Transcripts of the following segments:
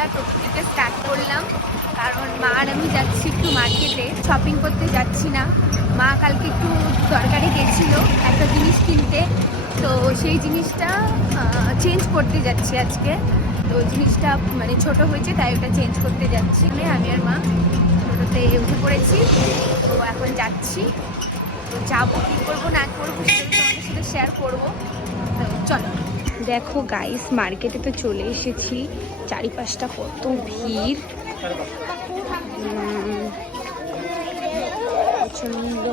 আমরা টোটো থেকে স্টার্ট করলাম। কারণ মা আর আমি যাচ্ছি একটু মার্কেটে শপিং করতে যাচ্ছি না। মা কালকে একটু দরকারে গেছিল একটা জিনিস কিনতে। তো সেই জিনিসটা চেঞ্জ করতে যাচ্ছি আজকে। তো জিনিসটা মানে ছোট হয়েছে, তাই ওটা চেঞ্জ করতে যাচ্ছি। আমি আর মা টোটোতে উঠে পড়েছি। তো এখন যাচ্ছি। তো যাব কী করব, না করব শেয়ার করব। তো চলো। দেখো গাইস মার্কেটে তো চলে এসেছি। চারিপাশটা কত ভিড়। উম, প্রচণ্ড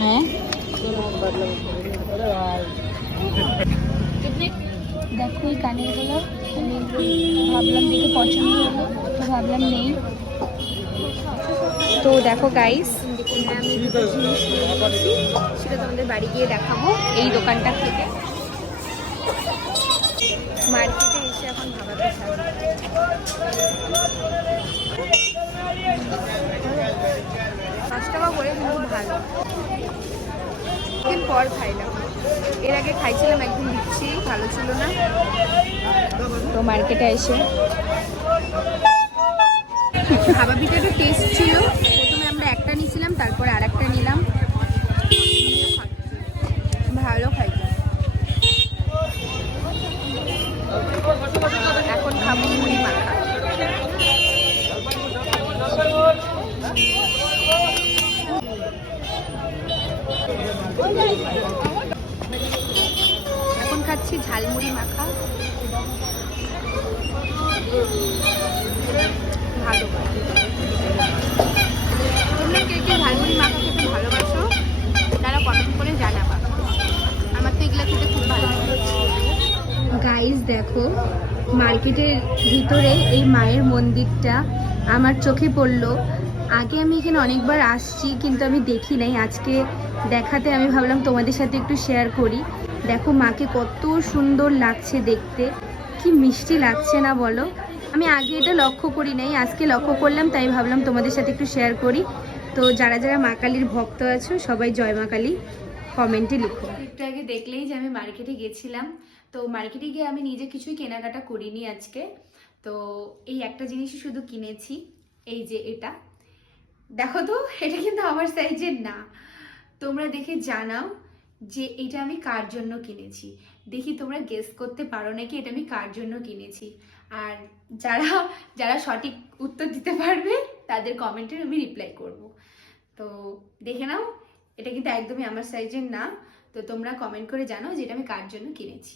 হ্যাঁ? দেখো এই কানেরগুলো ভাবলাম দেখে পছন্দ হলো ভাবলাম নেই। তো দেখো গাইস আমি দুটো জিনিস নিয়েছি। সেটা তোমাদের বাড়ি গিয়ে দেখাবো। এই দোকানটা থেকে। মার্কেটে এসে এখন ভাবাতে পাঁচ টাকা করে কিন্তু ভালো। দিন পর খাইলাম। এর আগে খাইছিলাম, একদিন দিচ্ছি, ভালো ছিল না। তো মার্কেটে এসে। ভাবা পিঠাটা টেস্ট ছিল। তারপরে আর একটা নিলাম। ভালো খাই এখন খাব মুড়ি মাখা। এখন খাচ্ছি ঝালমুড়ি মাখা। ভালো তোমরা কে কে ঝালমুড়ি মাখা খেতে ভালোবাসো তারা কমেন্ট করে জানাবা আমার তো এগুলো খেতে খুব ভালো গাইস দেখো, মার্কেটের ভিতরে এই মায়ের মন্দিরটা আমার চোখে পড়ল। আগে আমি এখানে অনেকবার আসছি, কিন্তু আমি দেখি নাই। আজকে দেখাতে আমি ভাবলাম তোমাদের সাথে একটু শেয়ার করি। দেখো, মাকে কত সুন্দর লাগছে দেখতে। কি মিষ্টি লাগছে না বলো? আমি আগে এটা লক্ষ্য করি নাই, আজকে লক্ষ্য করলাম, তাই ভাবলাম তোমাদের সাথে একটু শেয়ার করি। তো যারা যারা মা কালীর ভক্ত আছো, সবাই জয় মা কালী কমেন্টে লিখো। একটু আগে দেখলেই যে আমি মার্কেটে গেছিলাম। তো মার্কেটে গিয়ে আমি নিজে কিছুই কেনাকাটা করিনি আজকে। তো এই একটা জিনিসই শুধু কিনেছি, এই যে এটা। দেখো তো, এটা কিন্তু আমার সাইজের না। তোমরা দেখে জানাও যে এটা আমি কার জন্য কিনেছি। দেখি তোমরা গেস করতে পারো নাকি এটা আমি কার জন্য কিনেছি। আর যারা যারা সঠিক উত্তর দিতে পারবে, তাদের কমেন্টে আমি রিপ্লাই করব। তো দেখে নাও, এটা কিন্তু একদমই আমার সাইজের না। তো তোমরা কমেন্ট করে জানাও যে এটা আমি কার জন্য কিনেছি।